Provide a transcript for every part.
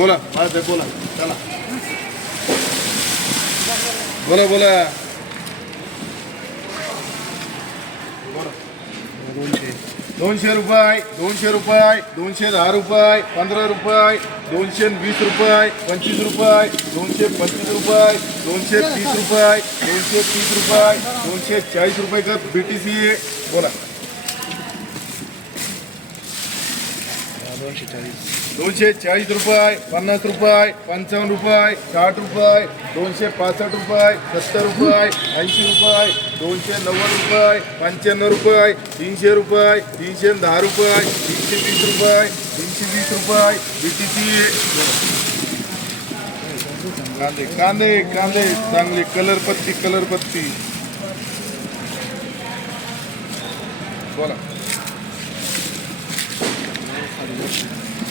बोला. माझं बोला. चला. बोला बोला. दोनशे. रुपये दोनशे रुपये दोनशे दहा रुपये पंधरा रुपये दोनशे वीस रुपये पंचवीस रुपये दोनशे पंचवीस रुपये दोनशे तीस रुपये दोनशे तीस रुपये दोनशे चाळीस रुपये का बी टी सी बोला. दोनशे चाळीस. दोनशे चाळीस रुपये पन्नास रुपये पंचावन्न रुपये साठ रुपये दोनशे पासष्ट रुपये सत्तर रुपये ऐंशी रुपये दोनशे नव्वद रुपये पंच्याण्णव रुपये तीनशे रुपये तीनशे दहा रुपये तीनशे वीस रुपये तीनशे वीस रुपये बी टी सी कांदे कांदे कांदे चांगले कलर पत्ती कलर पत्ती. बोला.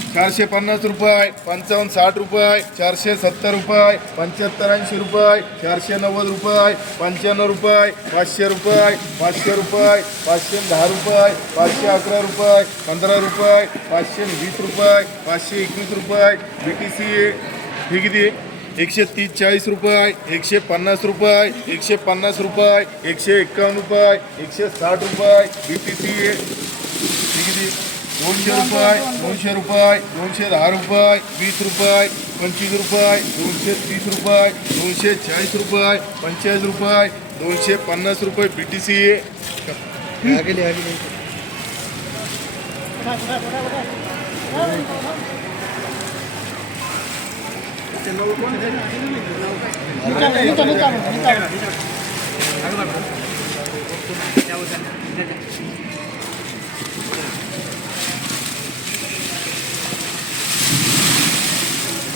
चारशे पन्नास रुपये पंचावन्न साठ रुपये चारशे सत्तर रुपये पंच्याहत्तर ऐंशी रुपये चारशे नव्वद रुपये पंच्याण्णव रुपये पाचशे रुपये पाचशे रुपये पाचशे दहा रुपये पाचशे अकरा रुपये पंधरा रुपये पाचशे वीस रुपये पाचशे एकवीस रुपये बी टी सी हे किती? एकशे तीस चाळीस रुपये एकशे पन्नास रुपये एकशे पन्नास रुपये एकशे एक्कावन्न रुपये एकशे साठ रुपये बी टी सी दोनशे रुपये दोनशे रुपये दोनशे दहा रुपये वीस रुपये पंचवीस रुपये दोनशे तीस रुपये दोनशे चाळीस रुपये पंचेचाळीस रुपये दोनशे पन्नास रुपये बी टी सी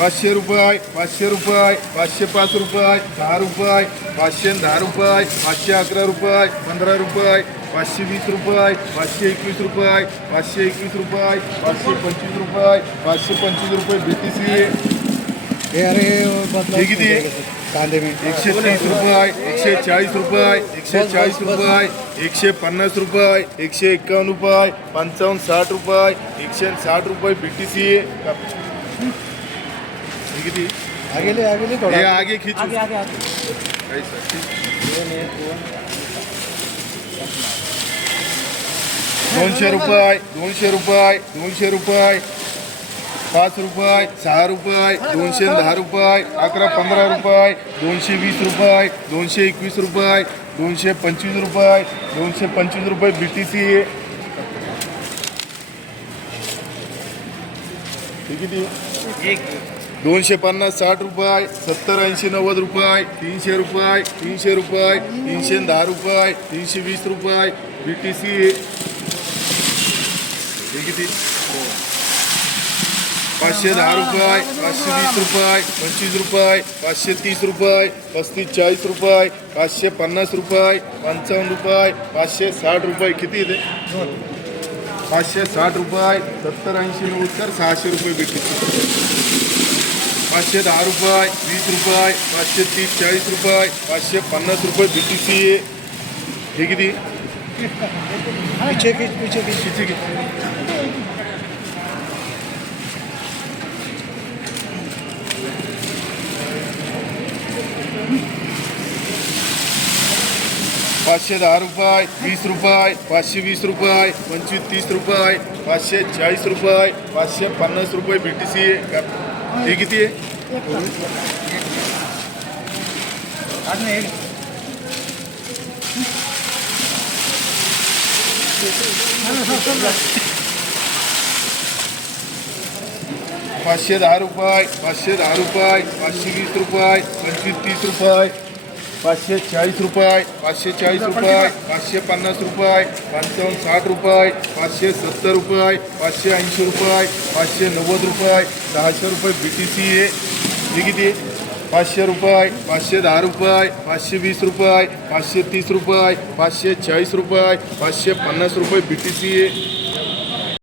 पाचशे रुपये पाचशे रुपये पाचशे पाच रुपये दहा रुपये पाचशे दहा रुपये पाचशे अकरा रुपये पंधरा रुपये पाचशे वीस रुपये पाचशे एकवीस रुपये पाचशे एकवीस रुपये पाचशे पंचवीस रुपये पाचशे पंचवीस रुपये बी टी सी हे किती? आहे? कांदे में. एकशे तीस रुपये एकशे चाळीस रुपये एकशे चाळीस रुपये एकशे पन्नास रुपये एकशे एक्कावन्न रुपये पंचावन्न साठ रुपये एकशे साठ रुपये बी टी सी किती आगे ले आगे ले थोड़ा हे आगे। खिचू। आगे आगे आगे। कैसा? दोनशे रुपये दोनशे रुपये दोनशे रुपये पाच रुपये सहा रुपये दोनशे दहा रुपये अकरा पंधरा रुपये दोनशे वीस रुपये दोनशे एकवीस रुपये दोनशे पंचवीस रुपये दोनशे पंचवीस रुपये बी टी सी किती दोनशे पन्नास साठ रुपये सत्तर ऐंशी नव्वद रुपये तीनशे रुपये तीनशे रुपये तीनशे दहा रुपये तीनशे वीस रुपये. बी टी सी हे किती? पाचशे दहा रुपये पाचशे वीस रुपये पंचवीस रुपये पाचशे तीस रुपये पस्तीस चाळीस रुपये पाचशे पन्नास रुपये पंचावन्न रुपये पाचशे साठ रुपये. किती येते? पाचशे साठ रुपये सत्तर ऐंशी नव्वद तर सहाशे रुपये बी पाचशे दहा रुपये वीस रुपये पाचशे तीस चाळीस रुपये पाचशे पन्नास रुपये बी टी सी हे किती पीछे की पीछे की किती किती पाचशे दहा रुपये वीस रुपये पाचशे वीस रुपये पंचवीस तीस रुपये पाचशे चाळीस रुपये पाचशे पन्नास रुपये बी टी सी हे किती आहे? पाचशे दहा रुपये पाचशे दहा रुपये पाचशे वीस रुपये पंचवीस तीस रुपये. पाचशे चाळीस रुपये पाचशे चाळीस रुपये पाचशे पन्नास रुपये पंचावन्न साठ रुपये पाचशे सत्तर रुपये पाचशे ऐंशी रुपये पाचशे नव्वद रुपये सहाशे रुपये बी टी सी हे किती पाचशे रुपये पाचशे दहा रुपये पाचशे वीस रुपये पाचशे तीस रुपये पाचशे चाळीस रुपये पाचशे पन्नास रुपये बी टी सी